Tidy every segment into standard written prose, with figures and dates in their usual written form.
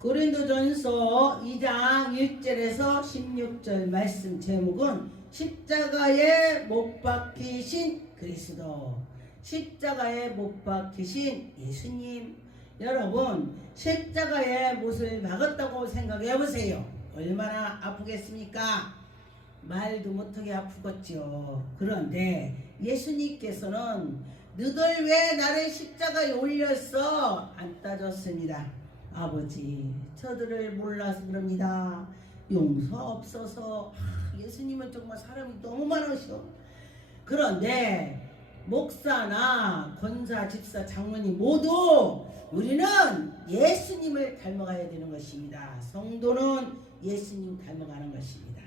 고린도전서 2장 1절에서 16절 말씀 제목은 십자가에 못 박히신 그리스도, 십자가에 못 박히신 예수님. 여러분, 십자가에 못을 박았다고 생각해 보세요. 얼마나 아프겠습니까? 말도 못하게 아프겠죠. 그런데 예수님께서는 너들 왜 나를 십자가에 올렸어? 안 따졌습니다. 아버지, 저들을 몰라서 그럽니다. 용서없어서. 예수님은 정말 사람이 너무 많으셔. 그런데 목사나 권사, 집사, 장로님 모두 우리는 예수님을 닮아가야 되는 것입니다. 성도는 예수님 닮아가는 것입니다.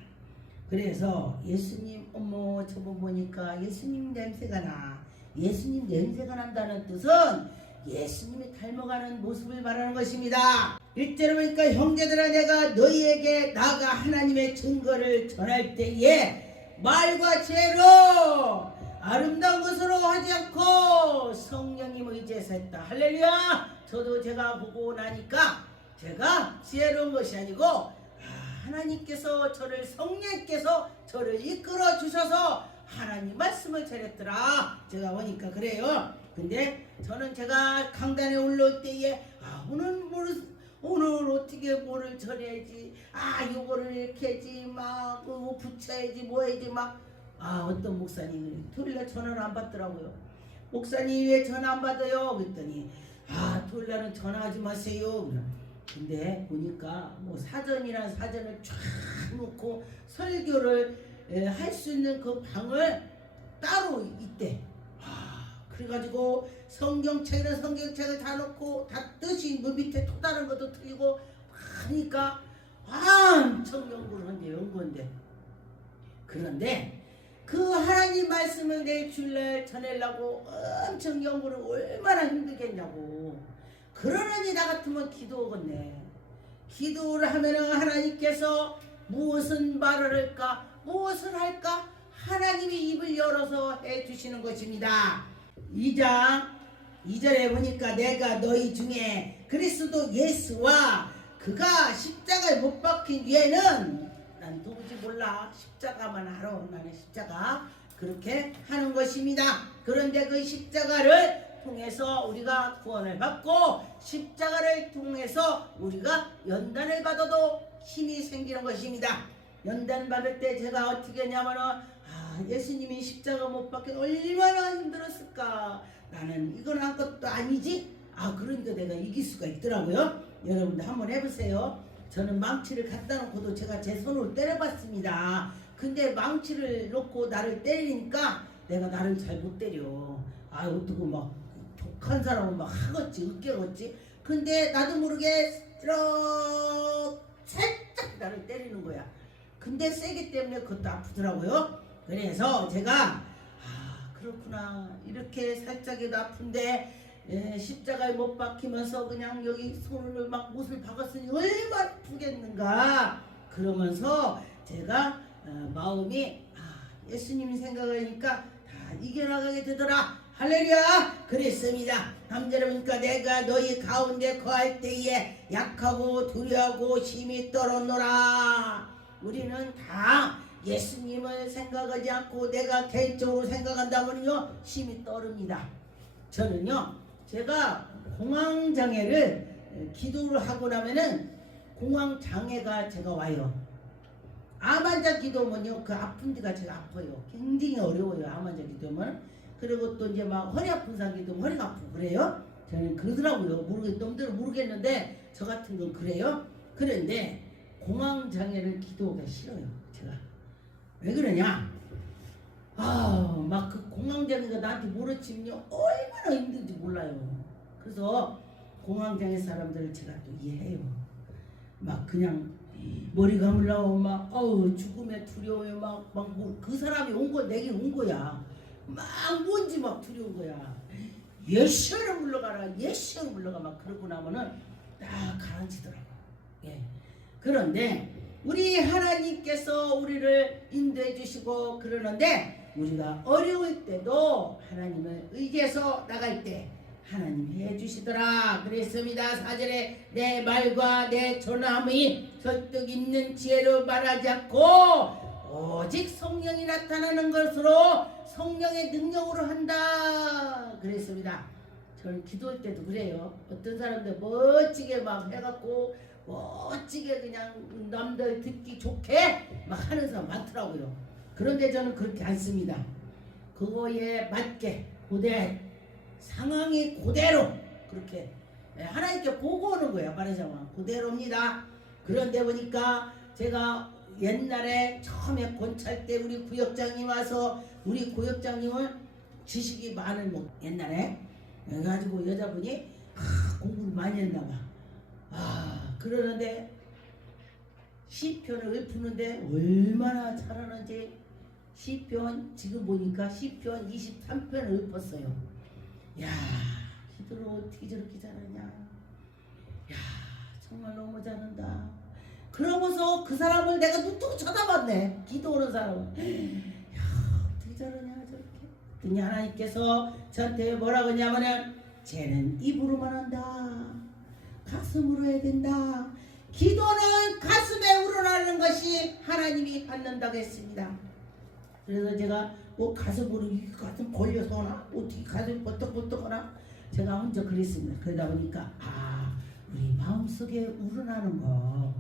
그래서 예수님, 어머 저거 보니까 예수님 냄새가 나. 예수님 냄새가 난다는 뜻은 예수님이 닮아가는 모습을 말하는 것입니다. 1절에 보니까 형제들아, 내가 너희에게 나가 하나님의 증거를 전할 때에 말과 죄로 아름다운 것으로 하지 않고 성령님 의지해서 했다. 할렐루야. 저도 제가 보고 나니까 제가 지혜로운 것이 아니고 하나님께서 저를, 성령께서 저를 이끌어 주셔서 하나님 말씀을 전했더라. 제가 보니까 그래요. 근데 저는 제가 강단에 올라올 때에 오늘 어떻게 뭐를 전해야지, 요거를 이렇게 해야지, 막 붙여야지, 뭐 해야지, 막 어떤 목사님이 토요일날 전화를 안 받더라고요. 목사님 왜 전화 안 받아요? 그랬더니 토요일날은 전화하지 마세요. 근데 보니까 뭐 사전이란 사전을 쫙 놓고 설교를 할 수 있는 그 방을 따로 있대. 그래가지고 성경책이나 성경책을 다 놓고 다 뜻이 뭐 밑에 또 다른 것도 틀리고 하니까 엄청 연구를 한대, 연구인데. 그런데 그 하나님 말씀을 내 주일날 전하려고 엄청 연구를 얼마나 힘들겠냐고. 그러느니 나 같으면 기도하겠네. 기도를 하면은 하나님께서 무엇은 말을 할까, 무엇을 할까, 하나님이 입을 열어서 해주시는 것입니다. 2장 2절에 보니까 내가 너희 중에 그리스도 예수와 그가 십자가에 못 박힌 뒤에는 난 누구지 몰라. 십자가만 알아. 나는 십자가 그렇게 하는 것입니다. 그런데 그 십자가를 통해서 우리가 구원을 받고 십자가를 통해서 우리가 연단을 받아도 힘이 생기는 것입니다. 연단 받을 때 제가 어떻게 했냐면은 예수님이 십자가 못 박혀 얼마나 힘들었을까. 나는 이건 아무것도 아니지. 그러니까 내가 이길 수가 있더라고요. 여러분들 한번 해보세요. 저는 망치를 갖다 놓고도 제가 제 손으로 때려봤습니다. 근데 망치를 놓고 나를 때리니까 내가 나를 잘 못 때려. 어떡고 막 독한 사람은 막 하겠지, 으깨겠지. 근데 나도 모르게 이렇게 살짝 나를 때리는 거야. 근데 세기 때문에 그것도 아프더라고요. 그래서 제가 그렇구나, 이렇게 살짝이도 아픈데 십자가에 못 박히면서 그냥 여기 손을 막 못을 박았으니 얼마나 아프겠는가. 그러면서 제가 마음이 예수님 생각하니까 다 이겨나가게 되더라. 할렐루야. 그랬습니다. 3절에 보니까 내가 너희 가운데 거할 때에 약하고 두려워하고 힘이 떨었노라. 우리는 다 예수님을 생각하지 않고 내가 개인적으로 생각한다면요 힘이 떨립니다. 저는요, 제가 공황장애를 기도를 하고 나면은 공황장애가 제가 와요. 암환자 기도면요 그 아픈 데가 제가 아파요. 굉장히 어려워요, 암환자 기도면. 그리고 또 이제 막 허리 아픈 사람 기도면 허리가 아프고 그래요. 저는 그러더라고요. 모르겠는데 저 같은 건 그래요. 그런데 공황장애를 기도하기가 싫어요, 제가. 왜 그러냐? 막 그 공황장애가 나한테 몰아치면요 얼마나 힘든지 몰라요. 그래서 공황장애 사람들을 제가 또 이해해요. 막 그냥 머리 감으려고 막 죽음에 두려워요. 막 그 사람이 온 거 내게 온 거야. 막 뭔지 막 두려운 거야. 예수를 물러가라, 예수를 물러가. 막 그러고 나면은 딱 가라앉히더라고. 그런데 우리 하나님께서 우리를 인도해 주시고 그러는데 우리가 어려울 때도 하나님을 의지해서 나갈 때 하나님이 해주시더라 그랬습니다. 4절에 내 말과 내 전함이 설득 있는 지혜로 말하지 않고 오직 성령이 나타나는 것으로 성령의 능력으로 한다 그랬습니다. 저는 기도할 때도 그래요. 어떤 사람들 멋지게 막 해갖고 멋지게 그냥 남들 듣기 좋게 막 하는 사람 많더라고요. 그런데 저는 그렇게 안 씁니다. 그거에 맞게 그대 상황이 그대로 그렇게 하나님께 보고 오는 거예요. 말하자면 그대로입니다. 그런데 보니까 제가 옛날에 처음에 권찰 때 우리 구역장님 와서 우리 구역장님은 지식이 많은 뭐 옛날에 그래가지고 여자분이 공부를 많이 했나 봐. 그러는데 시편을 읊는데 얼마나 잘하는지 시편 지금 보니까 시편 23편을 읊었어요. 야 기도를 어떻게 저렇게 잘하냐. 야 정말 너무 잘한다. 그러면서 그 사람을 내가 눈뜨고 쳐다봤네. 기도하는 사람을. 야 어떻게 잘하냐 저렇게. 그랬더니 하나님께서 저한테 뭐라고 하냐면은 쟤는 입으로만 한다. 가슴으로 해야 된다. 기도는 가슴에 우러나는 것이 하나님이 받는다고 했습니다. 그래서 제가 뭐 가슴으로 가슴 벌려서 하나 어떻게 가슴 버떡버떡하나 제가 혼자 그랬습니다. 그러다 보니까 우리 마음속에 우러나는 거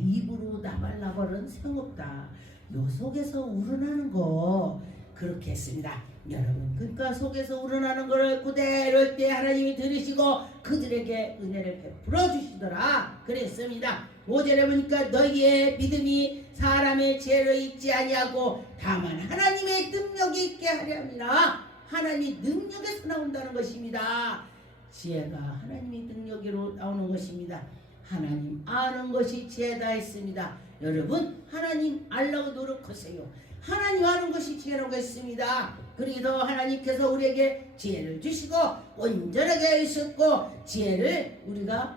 입으로 나발나발은 소용없다. 요 속에서 우러나는 거 그렇게 했습니다. 여러분 그러니까 속에서 우러나는 거를 그대로 때 하나님이 들으시고 그들에게 은혜를 베풀어 주시더라 그랬습니다. 5절에 보니까 너희의 믿음이 사람의 죄로 있지 아니하고 다만 하나님의 능력이 있게 하려 함이라. 하나님이 능력에서 나온다는 것입니다. 지혜가 하나님의 능력으로 나오는 것입니다. 하나님 아는 것이 지혜다 했습니다. 여러분 하나님 알라고 노력하세요. 하나님 아는 것이 지혜라고 했습니다. 그래서 하나님께서 우리에게 지혜를 주시고 온전하게 하셨고 지혜를 우리가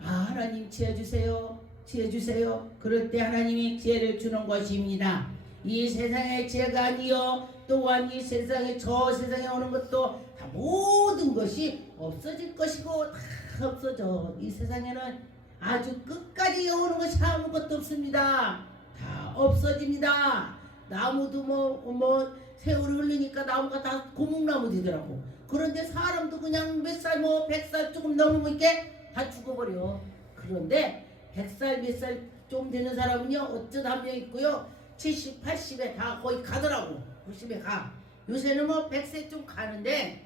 하나님 지혜 주세요. 지혜 주세요. 그럴 때 하나님이 지혜를 주는 것입니다. 이 세상의 지혜가 아니요 또한 이 세상에 저 세상에 오는 것도 다 모든 것이 없어질 것이고 다 없어져. 이 세상에는 아주 끝까지 오는 것이 아무것도 없습니다. 다 없어집니다. 나무도 뭐 세월이 흘리니까 나무가 다 고목나무 되더라고. 그런데 사람도 그냥 몇 살 100살 조금 넘으면 이렇게 다 죽어버려. 그런데 100살 몇 살 좀 되는 사람은요 어쩌다 한 명 있고요 70, 80에 다 거의 가더라고. 90에 가. 요새는 100세 좀 가는데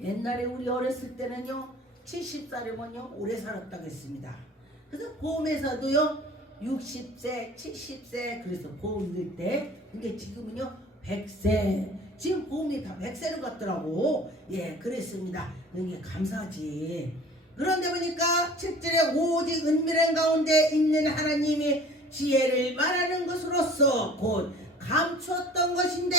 옛날에 우리 어렸을 때는요 70살이면요 오래 살았다고 했습니다. 그래서 보험에서도요 60세, 70세 그래서 보험일 때 근데 지금은요 100세 지금 보험이 다 100세로 갔더라고. 그랬습니다. 이게 감사하지. 그런데 보니까 7절에 오직 은밀한 가운데 있는 하나님이 지혜를 말하는 것으로서 곧 감추었던 것인데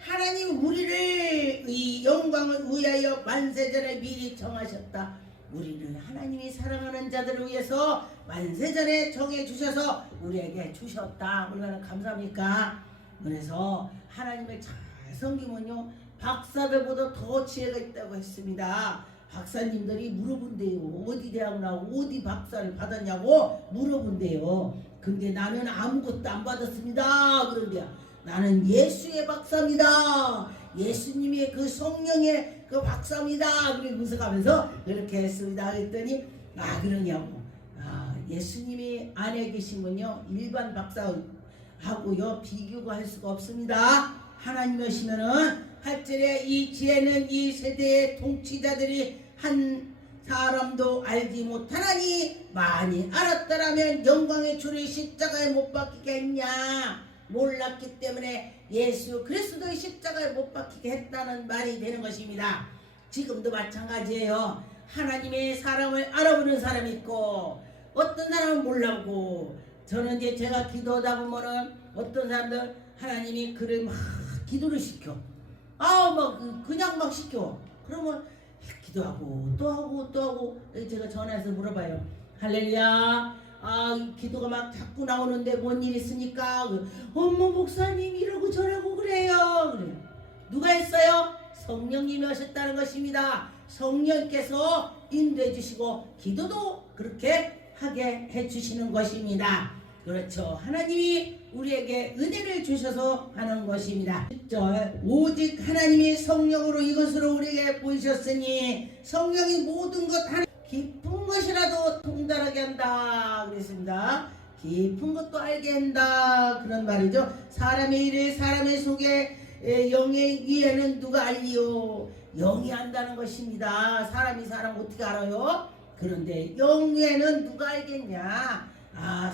하나님 우리를 이 영광을 위하여 만세전에 미리 정하셨다. 우리를 하나님이 사랑하는 자들을 위해서 만세전에 정해주셔서 우리에게 주셨다. 얼마나 감사합니까? 그래서 하나님을 잘 섬기면요 박사들보다 더 지혜가 있다고 했습니다. 박사님들이 물어본대요. 어디 대학 나오고 어디 박사를 받았냐고 물어본대요. 근데 나는 아무것도 안 받았습니다. 그런데요 나는 예수의 박사입니다. 예수님의 그 성령의 그 박사입니다. 그렇게 분석하면서 그렇게 했습니다. 그랬더니 그러냐고. 예수님이 안에 계시면요 일반 박사하고요 비교가 할 수가 없습니다. 하나님이시면은 8절에 이 지혜는 이 세대의 통치자들이 한 사람도 알지 못하나니 많이 알았더라면 영광의 주를 십자가에 못 박히게 했냐. 몰랐기 때문에 예수 그리스도의 십자가에 못 박히게 했다는 말이 되는 것입니다. 지금도 마찬가지예요. 하나님의 사람을 알아보는 사람이 있고 어떤 사람은 몰라보고. 저는 이제 제가 기도하다 보면은 어떤 사람들 하나님이 그를 막 기도를 시켜. 그냥 막 시켜. 그러면 기도하고 또 하고 또 하고. 제가 전화해서 물어봐요. 할렐루야. 기도가 막 자꾸 나오는데 뭔 일 있으니까 목사님 이러고 저러고 그래요. 그래. 누가 했어요? 성령님이 오셨다는 것입니다. 성령께서 인도해 주시고 기도도 그렇게 하게 해 주시는 것입니다. 그렇죠. 하나님이 우리에게 은혜를 주셔서 하는 것입니다. 오직 하나님이 성령으로 이것으로 우리에게 보이셨으니 성령이 모든 것 하나 깊은 것이라도 통달하게 한다 그랬습니다. 깊은 것도 알게 한다 그런 말이죠. 사람의 일을 사람의 속에 영의 위에는 누가 알리요? 영이 안다는 것입니다. 사람이 사람 어떻게 알아요? 그런데 영 위에는 누가 알겠냐?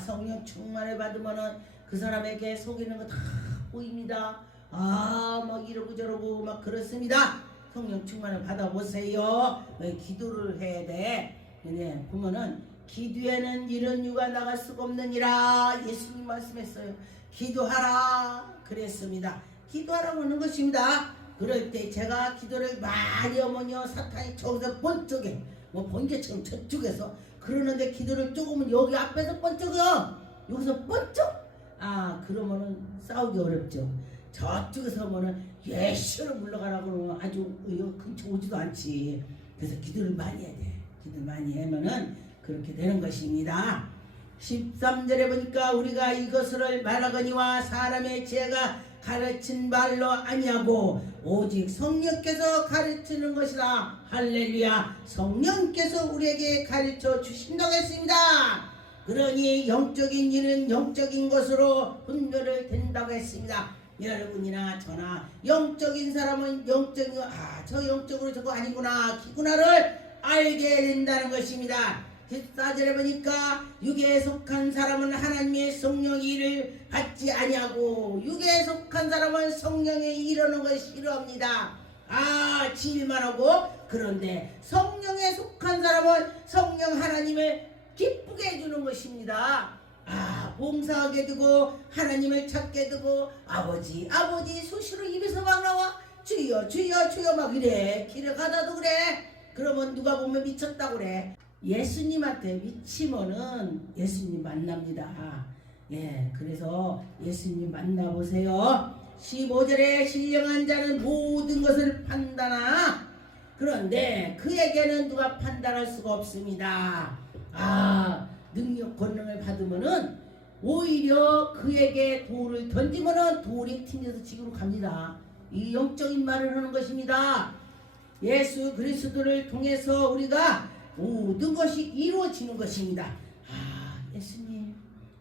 성령 충만을 받으면은 그 사람에게 속이는 거 다 보입니다. 막 이러고 저러고 막 그렇습니다. 성령 충만을 받아보세요. 왜 기도를 해야 돼? 네, 보면은 기도에는 이런 유가 나갈 수가 없느니라 예수님 말씀했어요. 기도하라 그랬습니다. 기도하라고 하는 것입니다. 그럴 때 제가 기도를 많이 하면요 사탄이 저기서 번쩍해 뭐 번개처럼 저쪽에서 그러는데 기도를 조금은 여기 앞에서 번쩍여 여기서 번쩍 그러면은 싸우기 어렵죠. 저쪽에서 하면은 예수를 물러가라고 그러면 아주 근처 오지도 않지. 그래서 기도를 많이 해야 돼. 기도를 많이 하면은 그렇게 되는 것입니다. 13절에 보니까 우리가 이것을 말하거니와 사람의 지혜가 가르친 말로 아니하고 오직 성령께서 가르치는 것이다. 할렐루야. 성령께서 우리에게 가르쳐 주신다고 했습니다. 그러니 영적인 일은 영적인 것으로 분별을 된다고 했습니다. 여러분이나 저나 영적인 사람은 영적인 저 영적으로 저거 아니구나 기구나를 알게 된다는 것입니다. 14절에 보니까 육에 속한 사람은 하나님의 성령의 일을 받지 아니하고 육에 속한 사람은 성령의 일하는 것을 싫어합니다. 질만 하고 그런데 성령에 속한 사람은 성령 하나님을 기쁘게 해주는 것입니다. 봉사하게 되고 하나님을 찾게 되고 아버지 수시로 입에서 막 나와 주여 주여 주여 막 이래. 길에 가다도 그래. 그러면 누가 보면 미쳤다고 그래. 예수님한테 미치면은 예수님 만납니다. 그래서 예수님 만나보세요. 15절에 신령한 자는 모든 것을 판단하나 그런데 그에게는 누가 판단할 수가 없습니다. 능력 권능을 받으면은 오히려 그에게 돌을 던지면은 돌이 튕겨서 지구로 갑니다. 이 영적인 말을 하는 것입니다. 예수 그리스도를 통해서 우리가 모든 것이 이루어지는 것입니다. 예수님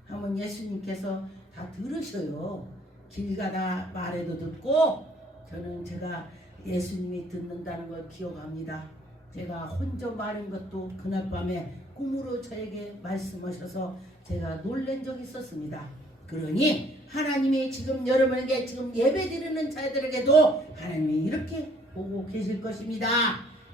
하면 예수님께서 다 들으셔요. 길 가다 말해도 듣고 저는 제가 예수님이 듣는다는 걸 기억합니다. 제가 혼자 말한 것도 그날 밤에 꿈으로 저에게 말씀하셔서 제가 놀란 적이 있었습니다. 그러니 하나님이 지금 여러분에게 지금 예배 드리는 자들에게도 하나님이 이렇게 보고 계실 것입니다.